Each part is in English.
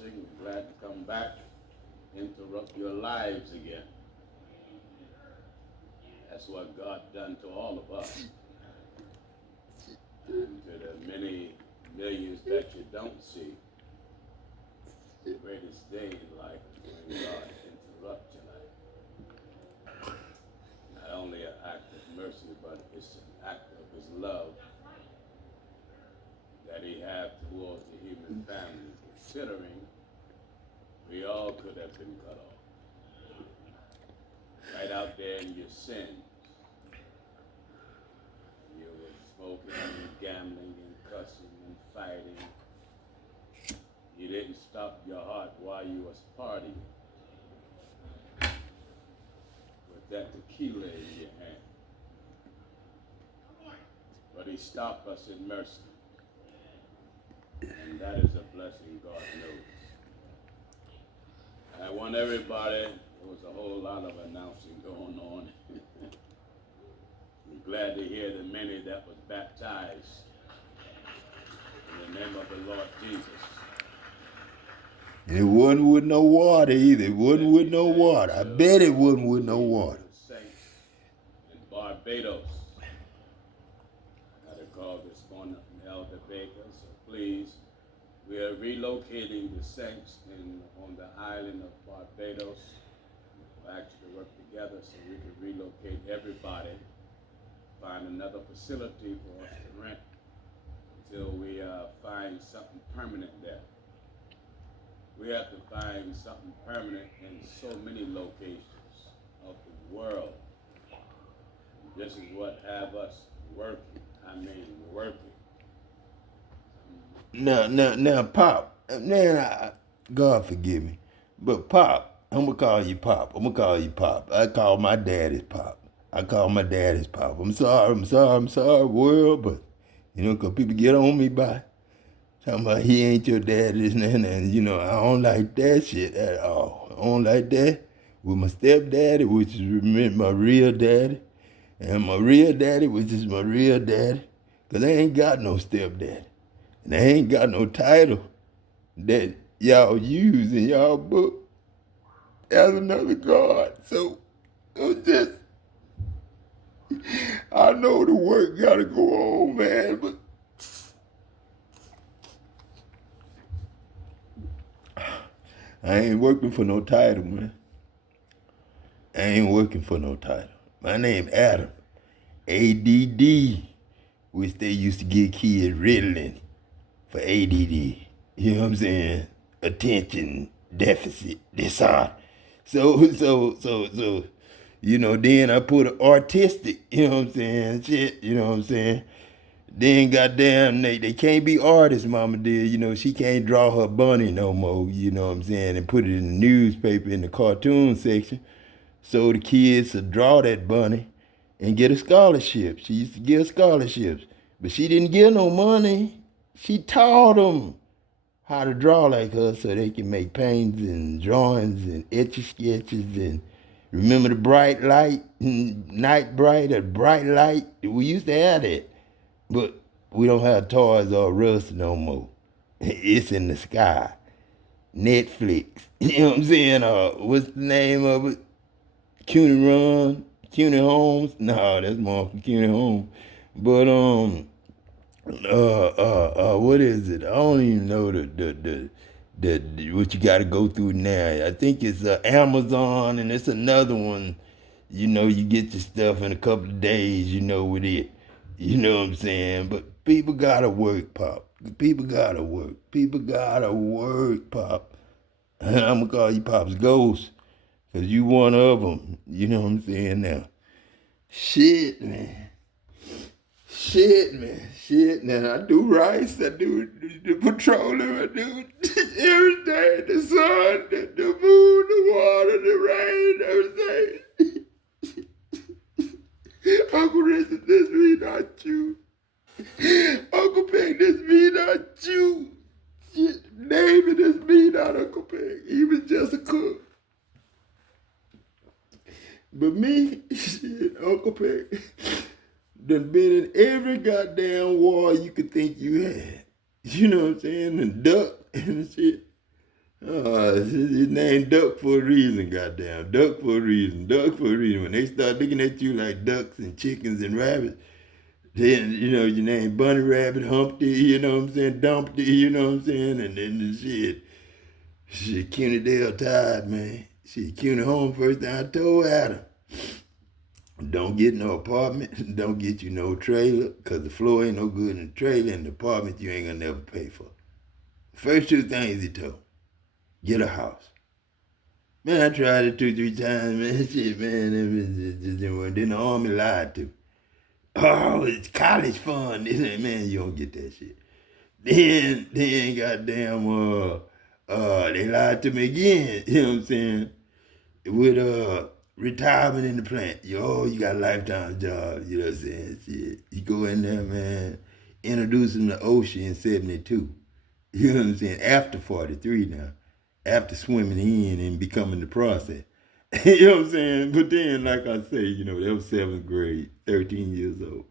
announcing. We're glad to come back, interrupt your lives again. That's what God done to all of us. And to the many millions that you don't see, the greatest day in life is when God interrupts your life. Not only an act of mercy, but it's an act of his love that he has towards the human family, considering we all could have been cut off. Right out there in your sins. You were smoking and gambling and cussing and fighting. You didn't stop your heart while you was partying with that tequila in your hand. But he stopped us in mercy. And that is a blessing God knows. And I want everybody, there was a whole lot of announcing going on. I'm glad to hear the many that was baptized in the name of the Lord Jesus. And it wasn't with no water either. It wasn't with no water. I bet it wasn't with no water. Saints in Barbados. I had a call this morning from Elder Baker, so please, we are relocating the saints on the island of Barbados. We'll actually work together so we can relocate everybody, find another facility for us to rent until we find something permanent there. We have to find something permanent in so many locations of the world. This is what have us working. Working. Now, Pop. Man, God forgive me, but Pop, I'm gonna call you Pop. I call my daddy's Pop. I'm sorry, world, but cause people get on me by talking about he ain't your daddy, this and that, and I don't like that shit at all. I don't like that with my stepdaddy, which is my real daddy, and my real daddy, which is my real daddy, cause I ain't got no stepdaddy, and I ain't got no title that y'all use in y'all book as another God. So I know the work gotta go on, man, but I ain't working for no title, man. My name Adam, ADD, which they used to give kids Ritalin for ADD. You know what I'm saying? Attention deficit disorder. So, then I put artistic, shit, Then goddamn, they can't be artists, mama dear. She can't draw her bunny no more, and put it in the newspaper in the cartoon section. So the kids would draw that bunny and get a scholarship. She used to give scholarships, but she didn't give no money. She taught them how to draw like her so they can make paintings and drawings and etch-a-sketches and remember the bright light, night bright, or bright light? We used to have that. But we don't have Toys R Us no more. It's in the sky. Netflix. You know what I'm saying? What's the name of it? CUNY Homes? No, that's more from CUNY Homes. But what is it? I don't even know the what you got to go through now. I think it's Amazon, and it's another one. You get your stuff in a couple of days. With it. You know what I'm saying? But people gotta work, Pop. People gotta work, Pop. And I'm gonna call you Pop's Ghost, cause you one of them. You know what I'm saying now? Shit, man. Now I do rice, I do the petroleum, I do everything. The sun, the moon, the water, the rain, everything. Uncle Richard, this me, not you. Uncle Peg, this me, not you. Shit, David, this me, not Uncle Peg. He was just a cook. But me, shit, Uncle Peg, done been in every goddamn war you could think you had. You know what I'm saying? And duck and shit. His name Duck for a reason, goddamn. Duck for a reason. Duck for a reason. When they start looking at you like ducks and chickens and rabbits, then, your name Bunny Rabbit, Humpty, you know what I'm saying? Dumpty, you know what I'm saying? And then the shit, CUNY Dale tired, man. Shit, CUNY home first thing I told Adam. Don't get no apartment, don't get you no trailer, because the floor ain't no good in the trailer, and the apartment you ain't gonna never pay for. First two things he told. Get a house. Man, I tried it 2-3 times, man. Shit, man. Then the army lied to me. Oh, it's college fund. Man, you don't get that shit. Then goddamn, they lied to me again. You know what I'm saying? With retirement in the plant. You got a lifetime job. You know what I'm saying? Shit. You go in there, man. Introduce him to Ocean in 72. You know what I'm saying? After 43 now. After swimming in and becoming the process. You know what I'm saying? But then, like I say, that was 7th grade, 13 years old.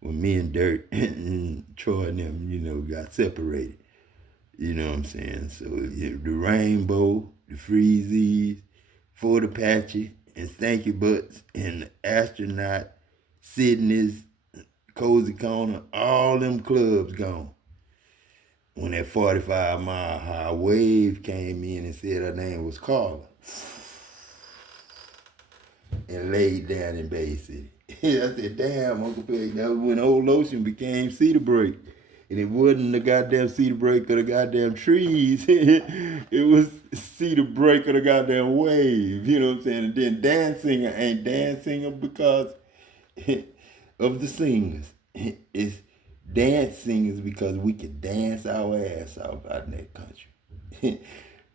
When me and Dirt and Troy and them, got separated. You know what I'm saying? So the Rainbow, the Freezies, Fort Apache, and Stanky Butts, and the Astronaut, Sydney's, Cozy Corner, all them clubs gone. When that 45-mile high wave came in and said her name was Carla and laid down in Bay City. I said, damn, Uncle Peg, that was when Old Ocean became Cedar Break. And it wasn't the goddamn Cedar Break of the goddamn trees. It was Cedar Break of the goddamn wave. You know what I'm saying? And then Dance Singer ain't Dance Singer because of the singers. It's Dance Singers because we can dance our ass off out in that country.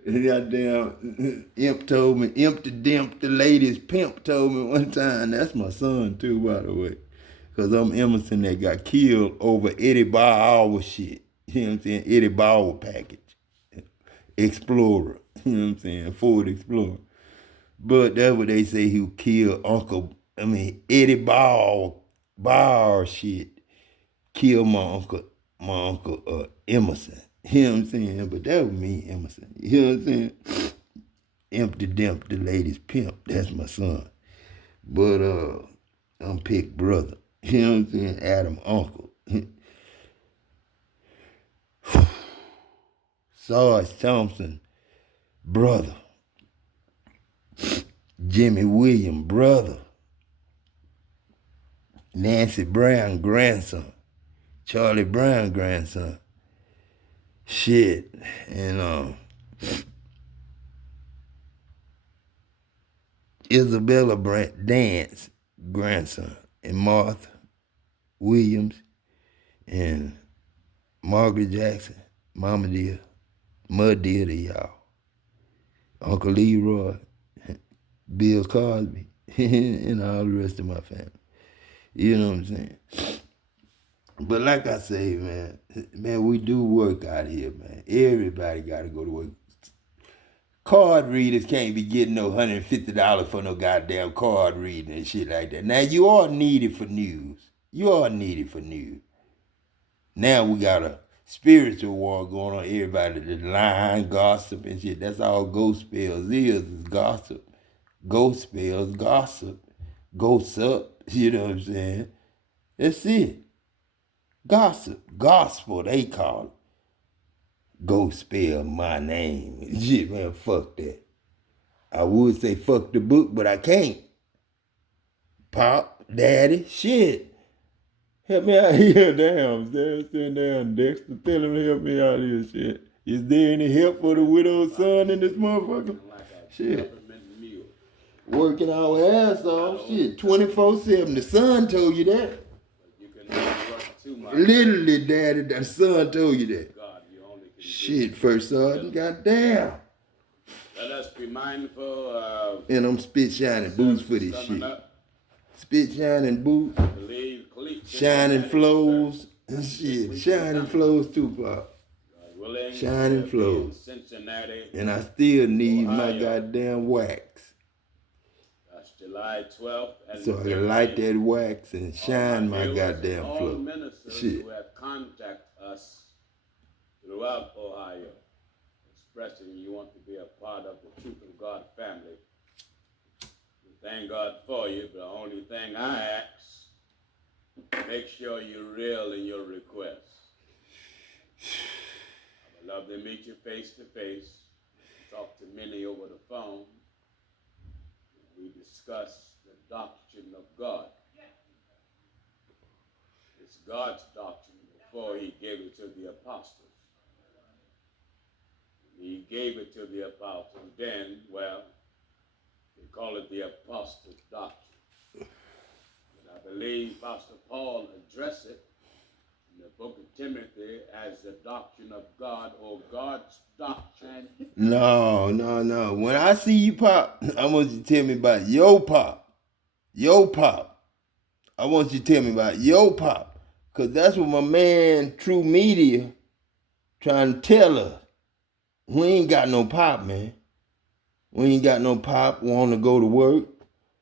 Goddamn, Imp told me, Imp the Dimp, the ladies pimp told me one time, that's my son too, by the way. Because I'm Emerson that got killed over Eddie Bauer shit. You know what I'm saying? Eddie Bauer package. Explorer. You know what I'm saying? Ford Explorer. But that's what they say he killed Eddie Bauer shit. Killed my uncle Emerson. You know what I'm saying? But that was me, Emerson. You know what I'm saying? Empty Dimp, the ladies pimp. That's my son. But I'm Pick brother. You know what I'm saying? Adam uncle. Sarge Thompson, brother. Jimmy Williams, brother. Nancy Brown, grandson. Charlie Brown, grandson. Shit. And Isabella Dance, grandson. And Martha Williams and Margaret Jackson, Mama dear, Mud dear to y'all. Uncle Leroy, Bill Cosby, and all the rest of my family. You know what I'm saying? But like I say, man, we do work out here, man. Everybody got to go to work. Card readers can't be getting no $150 for no goddamn card reading and shit like that. Now, you are needed for news. You are needed for news. Now we got a spiritual war going on. Everybody just lying, gossip and shit. That's all ghost spells is gossip. Ghost spells, gossip. Ghosts up, you know what I'm saying? That's it. Gossip. Gospel, they call it. Go spell my name. Shit, man, fuck that. I would say fuck the book, but I can't. Pop, daddy, shit. Help me out here, damn. Stand down, Dexter. Tell him to help me out here, shit. Is there any help for the widowed son in this motherfucker? Shit. Working our ass off, shit. 24/7. The son told you that. Literally, daddy, the son told you that. Shit, first sergeant, goddamn. Let us be mindful of. And I'm spit shining boots for this shit. Spit shining boots. Shining flows. And shit. Shining flows too, Pop. Shining flows. And I still need my goddamn wax. That's July 12th. So I can light that wax and shine my goddamn flow. All ministers shit. who have contacted us throughout Ohio, expressing you want to be a part of the Truth of God family. We thank God for you, but the only thing I ask, make sure you're real in your requests. I would love to meet you face to face, talk to many over the phone. We discuss the doctrine of God. It's God's doctrine before he gave it to the apostles. He gave it to the apostles. Then, well, they call it the apostles' doctrine. And I believe Apostle Paul addressed it in the book of Timothy as the doctrine of God or God's doctrine. No. When I see you, Pop, I want you to tell me about your Pop. Your Pop. I want you to tell me about your Pop. Because that's what my man, True Media, trying to tell us. We ain't got no Pop, man. We ain't got no Pop want to go to work.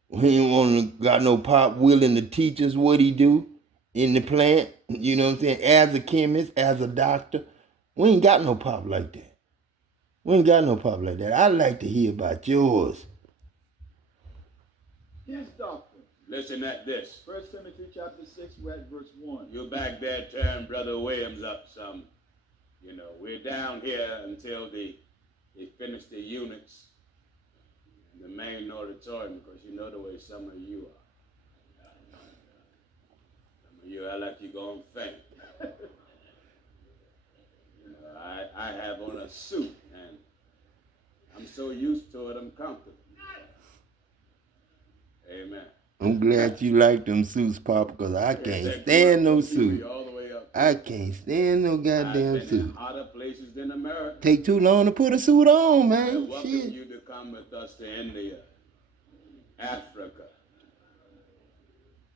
We ain't got no Pop willing to teach us what he do in the plant. You know what I'm saying? As a chemist, as a doctor. We ain't got no Pop like that. We ain't got no Pop like that. I'd like to hear about yours. Yes, doctor. Listen at this. 1 Timothy chapter 6, we're at verse 1. You back there turn Brother Williams up some. You know, we're down here until they finish the units in the main auditorium, because you know the way some of you are. Some of you are like you're going to faint. You know, I have on a suit, and I'm so used to it, I'm comfortable. Amen. I'm glad you like them suits, Pop, because I can't stand no suit. I can't stand no goddamn suit. Hotter places than America. Take too long to put a suit on, man. I welcome you to come with us to India, Africa,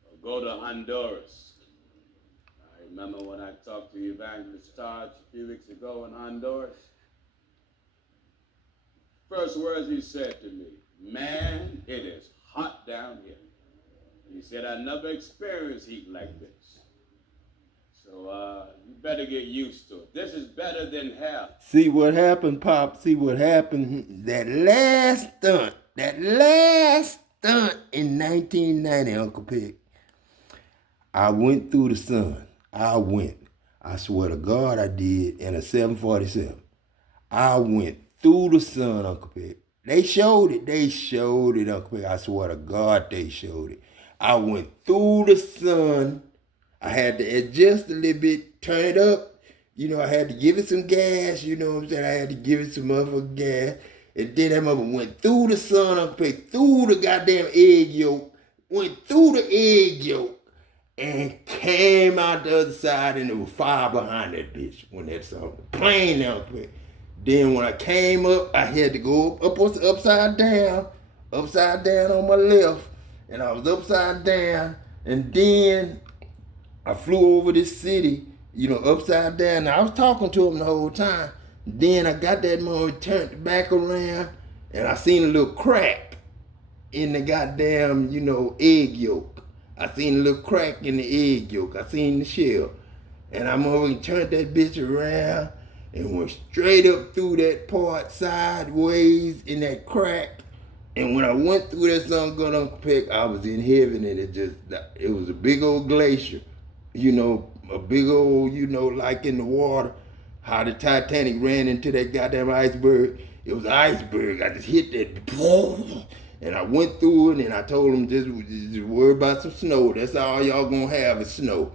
or go to Honduras. I remember when I talked to Evangelist Taj a few weeks ago in Honduras. First words he said to me, man, it is hot down here. He said, I never experienced heat like this. So you better get used to it. This is better than hell. See what happened, Pop? See what happened? That last stunt in 1990, Uncle Pick. I went through the sun. I swear to God I did, in a 747. I went through the sun, Uncle Pick. They showed it, Uncle Pick. I swear to God they showed it. I went through the sun. I had to adjust a little bit, turn it up. You know, I had to give it some gas. You know what I'm saying? I had to give it some motherfucking gas. And then that mother went through the sun, Uncle Pick, through the goddamn egg yolk, went through the egg yolk, and came out the other side, and there was fire behind that bitch when that song plane, Uncle Pick. Then when I came up, I had to go upside down on my left, and I was upside down, and then I flew over this city, you know, upside down. Now, I was talking to him the whole time. Then I got that mother turned back around, and I seen a little crack in the goddamn, you know, egg yolk. I seen a little crack in the egg yolk. I seen the shell. And I turned that bitch around and went straight up through that part sideways in that crack. And when I went through that sun gun, Uncle Peck, I was in heaven, and it was a big old glacier. You know, a big old, you know, like in the water, how the Titanic ran into that goddamn iceberg. It was an iceberg. I just hit that, and I went through it, and I told them, just worry about some snow. That's all y'all gonna have is snow.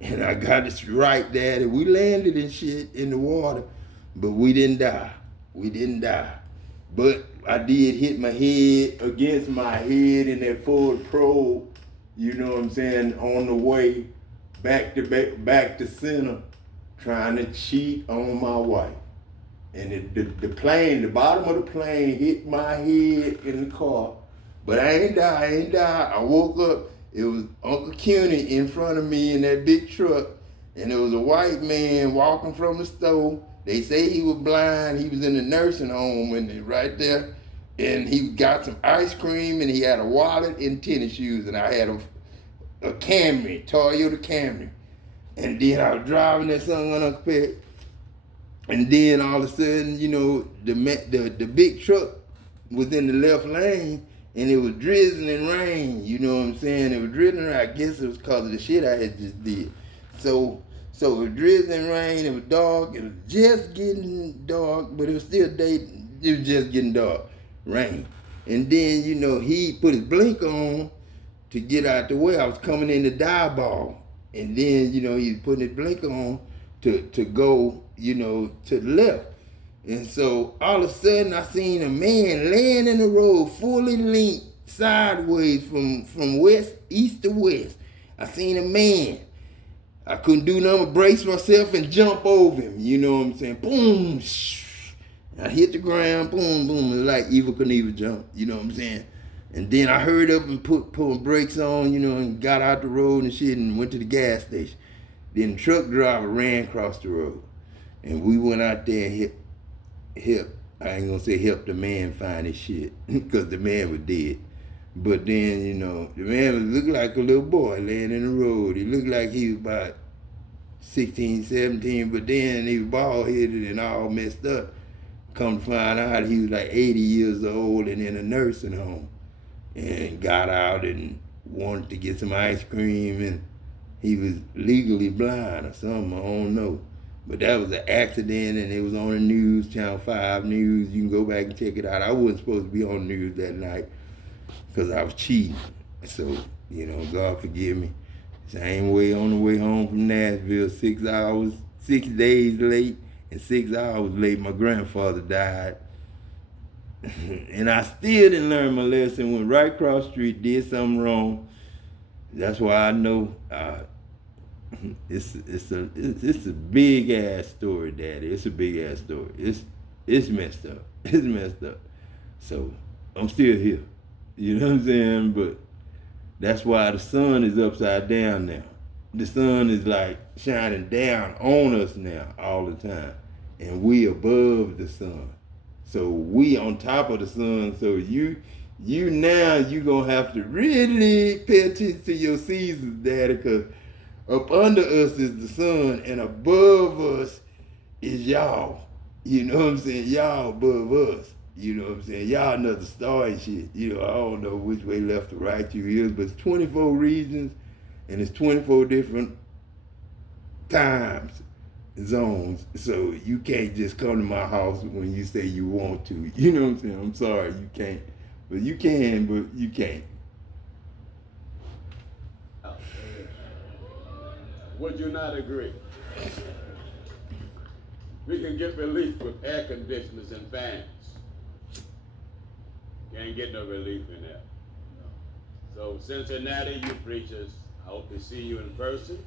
And I got it right there, and we landed and shit in the water, but we didn't die. But I did hit my head against my head in that Ford Probe. You know what I'm saying, on the way back to center, trying to cheat on my wife. And the plane, the bottom of the plane hit my head in the car. But I ain't die. I woke up, it was Uncle Cuny in front of me in that big truck, and there was a white man walking from the store. They say he was blind, he was in the nursing home, and right there, and he got some ice cream, and he had a wallet and tennis shoes, and I had a Camry, Toyota Camry. And then I was driving that son on Uncle Peck, And then all of a sudden, you know, the big truck was in the left lane, and it was drizzling rain. You know what I'm saying? It was drizzling. I guess it was because of the shit I had just did. So it was drizzling rain. It was dark. It was just getting dark, but it was still day. It was just getting dark. Rain. And then, you know, he put his blinker on to get out the way. I was coming in the dive ball. And then, you know, he was putting his blinker on to go, you know, to the left. And so all of a sudden I seen a man laying in the road, fully linked sideways from east to west. I seen a man. I couldn't do nothing but brace myself and jump over him. You know what I'm saying? Boom. I hit the ground. Boom, boom. It was like Evel Knievel jump. You know what I'm saying? And then I hurried up and put my brakes on, you know, and got out the road and shit and went to the gas station. Then the truck driver ran across the road. And we went out there and I ain't gonna say help the man find his shit, because the man was dead. But then, you know, the man looked like a little boy laying in the road. He looked like he was about 16, 17, but then he was bald-headed and all messed up. Come to find out he was like 80 years old and in a nursing home. And got out and wanted to get some ice cream, and he was legally blind or something, I don't know. But that was an accident, and it was on the news, Channel 5 News. You can go back and check it out. I wasn't supposed to be on the news that night because I was cheating. So, you know, God forgive me. Same way on the way home from Nashville, 6 hours, 6 days late, and 6 hours late, my grandfather died. And I still didn't learn my lesson. Went right across the street, did something wrong. That's why I know it's a big ass story, Daddy. It's a big ass story. It's messed up. It's messed up. So I'm still here. You know what I'm saying? But that's why the sun is upside down now. The sun is like shining down on us now all the time. And we above the sun. So we on top of the sun. So you gonna have to really pay attention to your seasons, Daddy, because up under us is the sun, and above us is y'all. You know what I'm saying? Y'all above us. You know what I'm saying? Y'all another star and shit. You know, I don't know which way left or right you is, but it's 24 regions, and it's 24 different times zones. So you can't just come to my house when you say you want to. You know what I'm saying? I'm sorry, you can't. But you can, but you can't. Would you not agree? We can get relief with air conditioners and fans. Can't get no relief in that. So Cincinnati, you preachers, I hope to see you in person.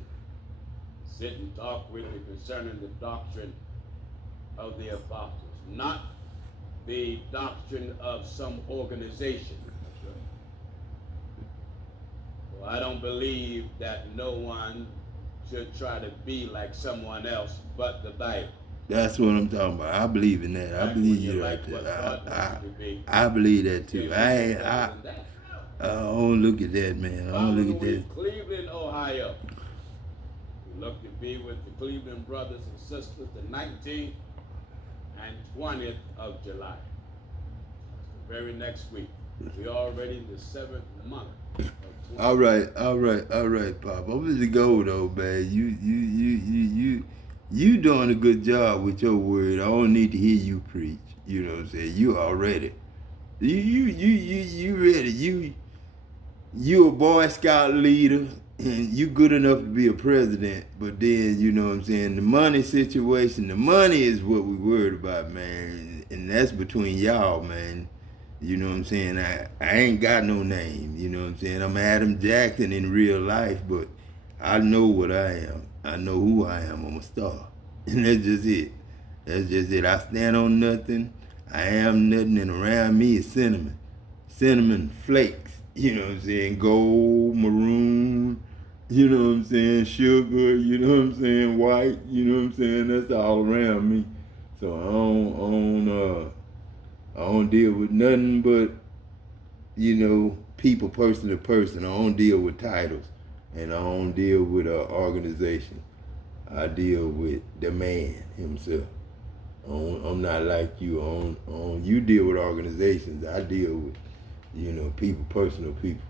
Sit and talk with you concerning the doctrine of the apostles, not the doctrine of some organization. Well, I don't believe that no one should try to be like someone else but the Bible. That's what I'm talking about. I believe in that. I believe you right there. I believe that too. I don't look at that, man. I don't look at that. Cleveland, Ohio. We look to be with the Cleveland brothers and sisters the 19th and 20th of July. The very next week. We're already in the 7th month. All right, Pop. I'm ready to go though, man. You doing a good job with your word. I don't need to hear you preach. You know what I'm saying? You already. You ready. You a Boy Scout leader, and you good enough to be a president, but then, you know what I'm saying, the money situation, the money is what we worried about, man. And that's between y'all, man. You know what I'm saying? I ain't got no name, you know what I'm saying? I'm Addam'z Jackson in real life, but I know what I am. I know who I am. I'm a star. And that's just it. That's just it. I stand on nothing. I am nothing, and around me is cinnamon. Cinnamon flakes, you know what I'm saying? Gold, maroon, you know what I'm saying? Sugar, you know what I'm saying? White, you know what I'm saying? That's all around me. So I don't deal with nothing but, you know, people person to person. I don't deal with titles, and I don't deal with an organization. I deal with the man himself. I'm not like you. You deal with organizations. I deal with, people, personal people.